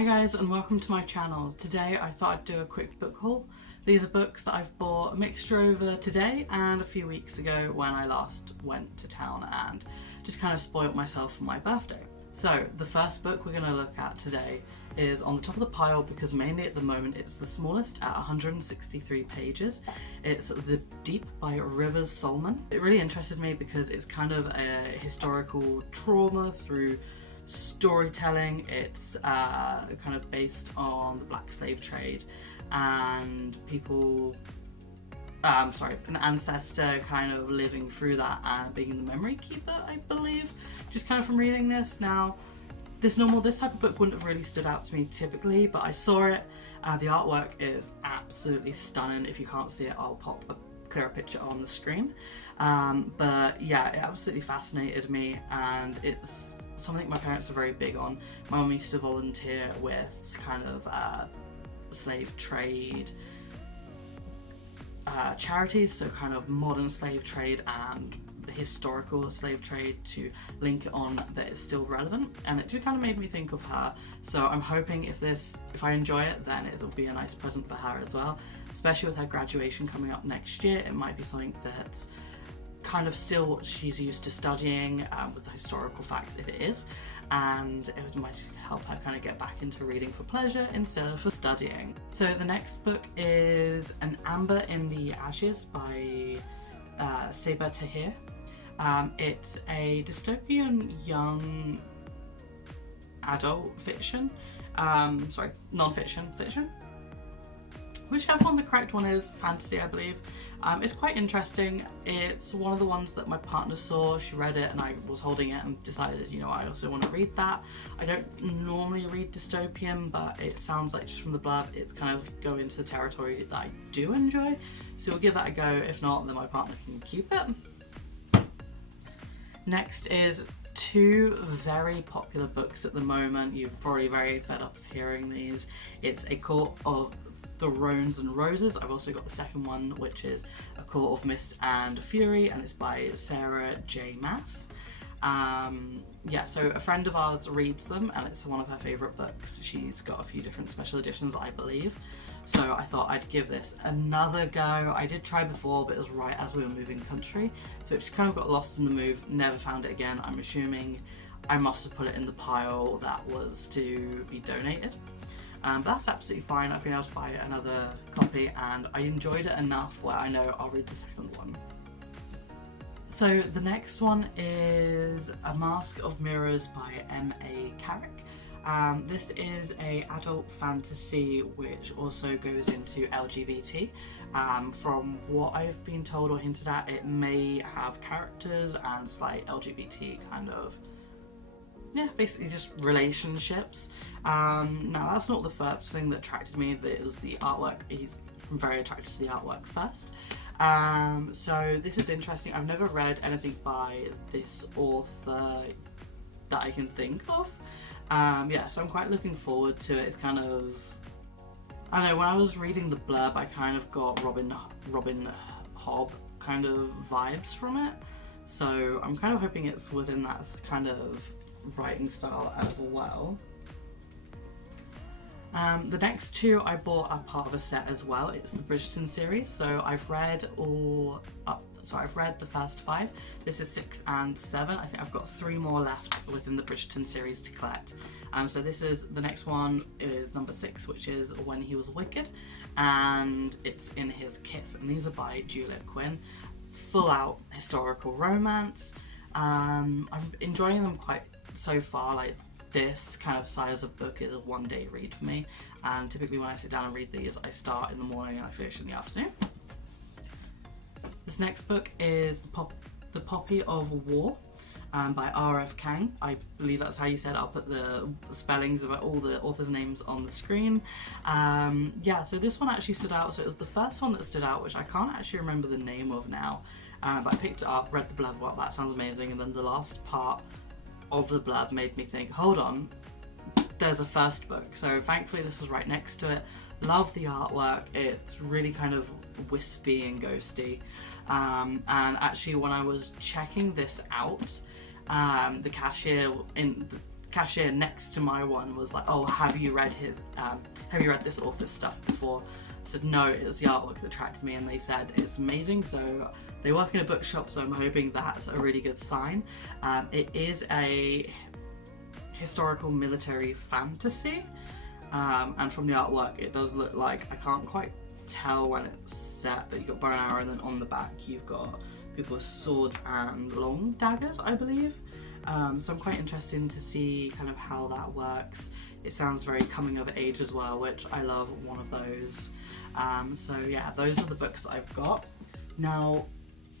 Hi guys and welcome to my channel. Today I thought I'd do a quick book haul. These are books that I've bought a mixture over today and a few weeks ago when I last went to town and just kind of spoilt myself for my birthday. So the first book we're going to look at today is on the top of the pile because mainly at the moment it's the smallest at 163 pages. It's The Deep by Rivers Solomon. It really interested me because it's kind of a historical trauma through storytelling. It's kind of based on the black slave trade and people, an ancestor kind of living through that and being the memory keeper, I believe, just kind of from reading this. Now, this type of book wouldn't have really stood out to me typically, but I saw it. The artwork is absolutely stunning. If you can't see it, I'll pop a clearer picture on the screen. But yeah, it absolutely fascinated me, and it's something my parents are very big on. My mum used to volunteer with kind of slave trade charities, so kind of modern slave trade and historical slave trade, to link it on that it's still relevant, and it just kind of made me think of her. So I'm hoping if I enjoy it, then it'll be a nice present for her as well, especially with her graduation coming up next year. It might be something that's kind of still what she's used to studying, with the historical facts if it is, and it might help her kind of get back into reading for pleasure instead of for studying. So the next book is An Amber in the Ashes by Saber Tahir. It's a dystopian young adult fiction, non-fiction, whichever one the correct one is, fantasy I believe. It's quite interesting. It's one of the ones that my partner saw, she read it and I was holding it and decided, I also want to read that. I don't normally read dystopian, but it sounds like just from the blurb it's kind of going into the territory that I do enjoy, so we'll give that a go. If not, then my partner can keep it. Next is two very popular books at the moment. You're probably very fed up of hearing these. It's A Court of Thrones and Roses. I've also got the second one, which is A Court of Mist and Fury, and it's by Sarah J. Maas. So a friend of ours reads them and it's one of her favourite books. She's got a few different special editions, I believe, so I thought I'd give this another go. I did try before, but it was right as we were moving country, so it just kind of got lost in the move, never found it again. I'm assuming I must have put it in the pile that was to be donated. But that's absolutely fine. I've been able to buy another copy and I enjoyed it enough where I know I'll read the second one. So the next one is A Mask of Mirrors by M.A. Carrick. This is a adult fantasy which also goes into LGBT. From what I've been told or hinted at, it may have characters and slight LGBT kind of, basically just relationships. Now that's not the first thing that attracted me. It was the artwork. I'm very attracted to the artwork first. So this is interesting. I've never read anything by this author that I can think of. So I'm quite looking forward to it. It's kind of, I don't know, when I was reading the blurb I kind of got Robin Hobb kind of vibes from it. So I'm kind of hoping it's within that kind of writing style as well. The next two I bought are part of a set as well. It's the Bridgerton series, so I've read the first 5. This is 6 and 7. I think I've got 3 more left within the Bridgerton series to collect. So the next one is number 6, which is When He Was Wicked, and it's In His Kiss, and these are by Juliet Quinn. Full out historical romance. I'm enjoying them quite so far. Like, this kind of size of book is a one-day read for me, and typically when I sit down and read these, I start in the morning and I finish in the afternoon. This next book is The Poppy of War by R.F. Kang. I believe that's how you said it. I'll put the spellings of all the authors' names on the screen. So this one actually stood out. So it was the first one that stood out, which I can't actually remember the name of now, but I picked it up, read the blurb, well, that sounds amazing, and then the last part of the blurb made me think, hold on, there's a first book. So thankfully this was right next to it. Love the artwork. It's really kind of wispy and ghosty, and actually when I was checking this out, the cashier cashier next to my one was like, oh, have you read this author's stuff before? I said no, it was the artwork that attracted me, and they said it's amazing. So they work in a bookshop, so I'm hoping that's a really good sign. It is a historical military fantasy, and from the artwork it does look like, I can't quite tell when it's set, but you've got bow and arrow, and then on the back you've got people with swords and long daggers, I believe. So I'm quite interested to see kind of how that works. It sounds very coming of age as well, which I love one of those. So yeah, those are the books that I've got. Now,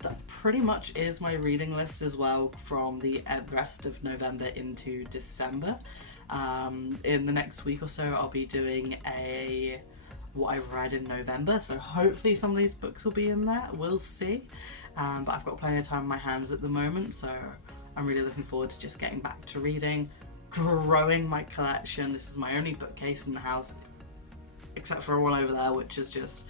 that pretty much is my reading list as well from the rest of November into December. In the next week or so I'll be doing what I've read in November, so hopefully some of these books will be in there, we'll see. But I've got plenty of time on my hands at the moment, so I'm really looking forward to just getting back to reading, growing my collection. This is my only bookcase in the house, except for one over there, which is just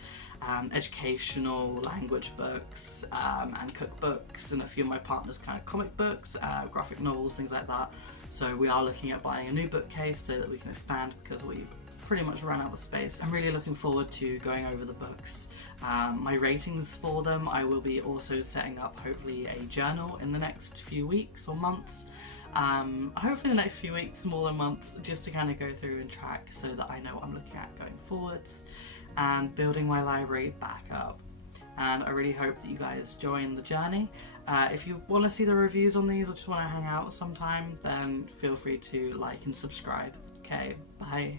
educational language books and cookbooks, and a few of my partner's kind of comic books, graphic novels, things like that. So we are looking at buying a new bookcase so that we can expand, because we've pretty much run out of space. I'm really looking forward to going over the books, my ratings for them. I will be also setting up hopefully a journal in the next few weeks or months. Hopefully the next few weeks more than months, just to kind of go through and track so that I know what I'm looking at going forwards, and building my library back up. And I really hope that you guys join the journey. If you want to see the reviews on these or just want to hang out sometime, then feel free to like and subscribe. Okay, bye.